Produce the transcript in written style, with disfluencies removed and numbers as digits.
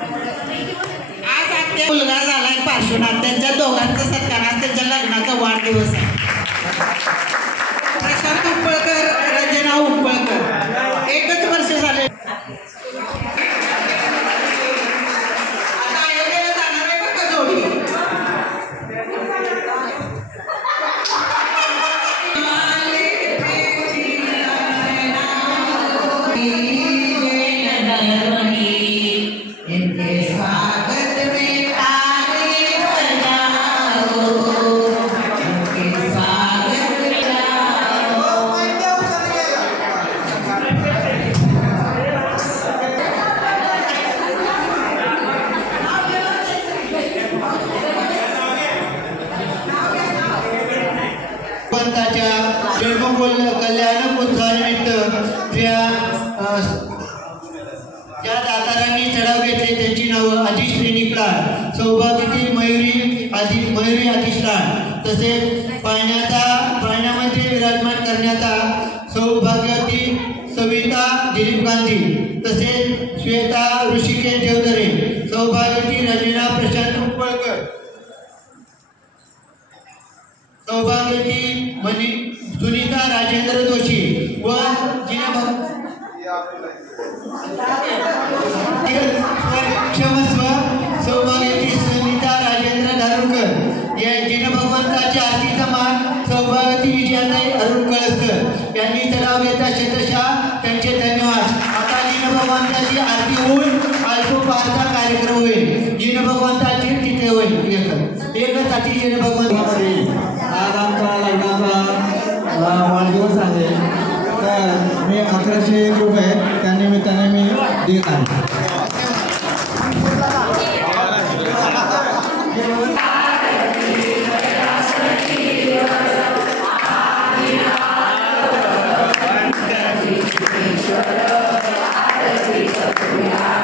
आज आपल्या मुलगा झालाय पार्श्वनाथ, त्यांच्या दोघांचा सत्कार, आज त्यांच्या लग्नाचा वाढदिवस आहे. प्रशांत उपळकर, रंजना उपळकर, एकच वर्ष झाले. आता अयोध्येला जाणार आहे का जोडी? कल्याण उत्सवानिमित्त ज्या दातारांनी चढाव घेतले त्यांची नावं आदिश श्रेणीकलार, सौभाग्यवती मयुरी आदिशलाड, तसेच पाळण्यामध्ये विराजमान करण्याचा सौभाग्यवती सविता दिलीप गांधी, तसेच श्वेता ऋषिकेश देवधरे, सौभाग्यवती रंजना प्रशांत उपळकर, सौभाग्यवती सुनीता राजेंद्र जोशी व क्षमस्व सौभाग्यवती सुनीता राजेंद्र धारुरकर या जिनभगवंताची आरतीचा मान सौभाग्यवती विजयाताई अरुण कळसकर यांनी चढाव घेता शतशः त्यांचे धन्यवाद. आता जिनभगवंताची आरती होऊन अल्पोपहारचा कार्यक्रम होईल. जिनभगवंताची तिथे होईल एकच आरती जिनभगवंतामध्ये. आज आमचा लग्नाचा वाढदिवस आहे, तर मी 1100 रुपये त्या निमित्ताने मी देत आहे. Yeah.